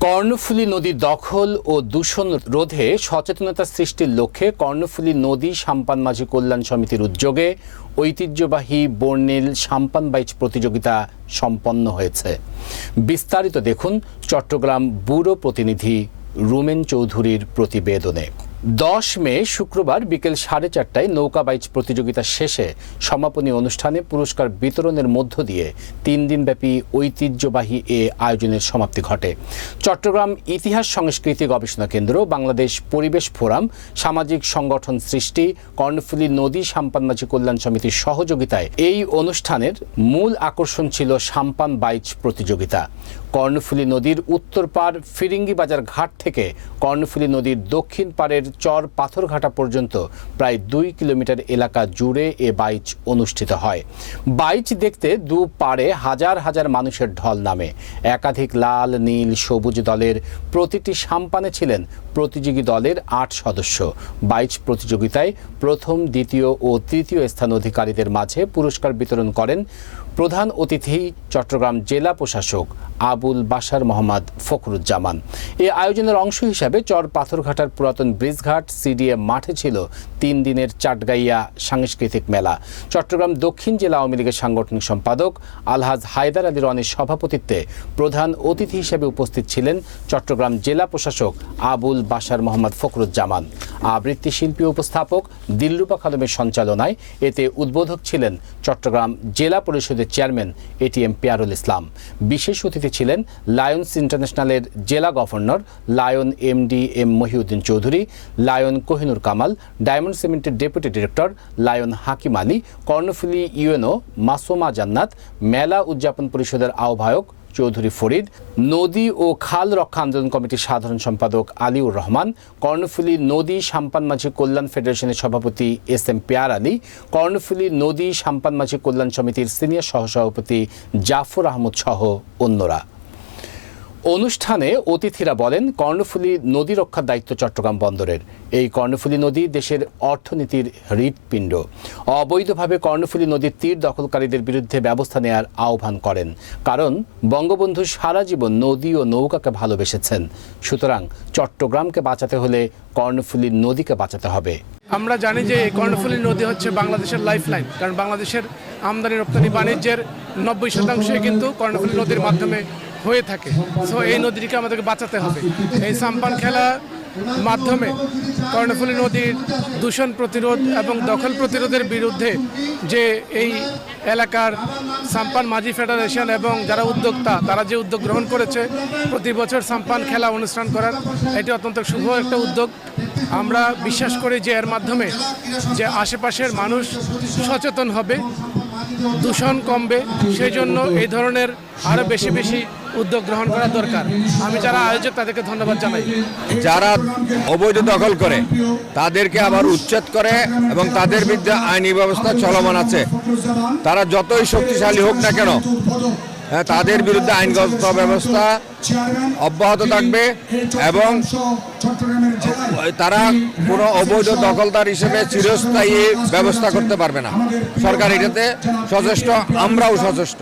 কর্ণফুলী নদী দখল ও দূষণ রোধে সচেতনতা সৃষ্টির লক্ষ্যে কর্ণফুলী নদী সাম্পান মাঝি কল্যাণ সমিতির উদ্যোগে ঐতিহ্যবাহী বর্ণিল সাম্পান বাইচ প্রতিযোগিতা সম্পন্ন হয়েছে। বিস্তারিত দেখুন চট্টগ্রাম ব্যুরো প্রতিনিধি রুমেন চৌধুরীর প্রতিবেদনে। দশ মে, শুক্রবার বিকেল সাড়ে চারটায় নৌকা বাইচ প্রতিযোগিতা শেষে সমাপনী অনুষ্ঠানে পুরস্কার বিতরণের মধ্য দিয়ে তিন দিনব্যাপী ঐতিহ্যবাহী এ আয়োজনের সমাপ্তি ঘটে। চট্টগ্রাম ইতিহাস সংস্কৃতি গবেষণা কেন্দ্র, বাংলাদেশ পরিবেশ ফোরাম, সামাজিক সংগঠন সৃষ্টি, কর্ণফুলী নদী সাম্পানমাঝি কল্যাণ সমিতির সহযোগিতায় এই অনুষ্ঠানের মূল আকর্ষণ ছিল সাম্পান বাইচ প্রতিযোগিতা। কর্ণফুলী নদীর উত্তর পার ফিরিঙ্গি বাজার ঘাট থেকে কর্ণফুলী নদীর দক্ষিণ পাড়ের চর পাথরঘাটা পর্যন্ত প্রায় দুই কিলোমিটার এলাকা জুড়ে এ বাইচ অনুষ্ঠিত হয়। বাইচ দেখতে দু পাড়ে হাজার হাজার মানুষের ঢল নামে। একাধিক লাল, নীল, সবুজ দলের প্রতিটি সাম্পানে ছিলেন প্রতিযোগী দলের আট সদস্য। বাইচ প্রতিযোগিতায় প্রথম, দ্বিতীয় ও তৃতীয় স্থান অধিকারীদের মাঝে পুরস্কার বিতরণ করেন প্রধান অতিথি চট্টগ্রাম জেলা প্রশাসক আবুল বাশার মোহাম্মদ ফখরুজ্জামান। এই আয়োজনের অংশ হিসাবে চর পাথরঘাটার পুরাতন ব্রিজঘাট সিডিএম মাঠে ছিল তিন দিনের চাটগাইয়া সাংস্কৃতিক মেলা। চট্টগ্রাম দক্ষিণ জেলা আওয়ামী লীগের সাংগঠনিক সম্পাদক আলহাজ হায়দার আলী রনির সভাপতিত্বে প্রধান অতিথি হিসেবে উপস্থিত ছিলেন চট্টগ্রাম জেলা প্রশাসক আবুল বাশার মোহাম্মদ ফখরুজ্জামান। আবৃত্তি শিল্পী উপস্থাপক দিলরুপা খাদমের সঞ্চালনায় এতে উদ্বোধক ছিলেন চট্টগ্রাম জেলা পরিষদের চেয়ারম্যান এটিএম পিয়ারুল ইসলাম। বিশেষ অতিথি ছিলেন লায়ন্স ইন্টারন্যাশনালের জেলা governor, Lion M D M Mohiuddin Chowdhury, Lion Kohinoor Kamal, Diamond সিমেন্টের deputy director, Lion Hakim Ali, Karnaphuli UNO Masoma Jannat, মেলা উদযাপন পরিষদের আহ্বায়ক চৌধুরী ফরিদ, নদী ও খাল রক্ষা আন্দোলন কমিটির সাধারণ সম্পাদক আলিউর রহমান, কর্ণফুলী নদী সাম্পান মাঝি কল্যাণ ফেডারেশনের সভাপতি এস এম পেয়ার আলী, কর্ণফুলী নদী সাম্পান মাঝি কল্যাণ সমিতির সিনিয়র সহসভাপতি জাফর আহমদ সহ অন্যরা। অনুষ্ঠানে অতিথিরা বলেন, কর্ণফুলী নদী রক্ষার দায়িত্ব চট্টগ্রাম বন্দরের। এই কর্ণফুলী নদী দেশের অর্থনীতির হৃৎপিণ্ড। অবৈধভাবে কর্ণফুলী নদীর তীর দখলকারীদের বিরুদ্ধে ব্যবস্থা নেয়ার আহ্বান করেন। কারণ, বঙ্গবন্ধু সারা জীবন নদী ও নৌকাকে ভালোবেসেছেন। সুতরাং চট্টগ্রামকে বাঁচাতে হলে কর্ণফুলী নদীকে বাঁচাতে হবে। আমরা জানি যে কর্ণফুলী নদী হচ্ছে বাংলাদেশের লাইফ লাইন কারণ বাংলাদেশের আমদানি রপ্তানি বাণিজ্যের নব্বই শতাংশই কিন্তু কর্ণফুলী নদীর মাধ্যমে হয়ে থাকে। সো এই নদীটিকে আমাদেরকে বাঁচাতে হবে। এই সাম্পান খেলা মাধ্যমে কর্ণফুলী নদীর দূষণ প্রতিরোধ এবং দখল প্রতিরোধের বিরুদ্ধে যে এই এলাকার সাম্পান মাঝি ফেডারেশন এবং যারা উদ্যোক্তা, তারা যে উদ্যোগ গ্রহণ করেছে, প্রতি বছর সাম্পান খেলা অনুষ্ঠান করার, এটি অত্যন্ত শুভ একটা উদ্যোগ। আমরা বিশ্বাস করি যে এর মাধ্যমে যে আশেপাশের মানুষ সচেতন হবে, দূষণ কমবে সেই জন্য এই ধরনের আরও বেশি বেশি উদ্যোগ গ্রহণ করা দরকার। আমি যারা আয়োজক তাদেরকে ধন্যবাদ জানাই। যারা অবৈধ দখল করে তাদেরকে আবার উচ্ছেদ করে এবং তাদের বিরুদ্ধে আইনি ব্যবস্থা চলমান আছে। তারা যতই শক্তিশালী হোক না কেন হ্যাঁ, তাদের বিরুদ্ধে আইনগত ব্যবস্থা অব্যাহত থাকবে এবং তারা কোনো অবৈধ দখলদার হিসেবে চিরস্থায়ী ব্যবস্থা করতে পারবে না। সরকার এটাতে সচেষ্ট আমরাও সচেষ্ট।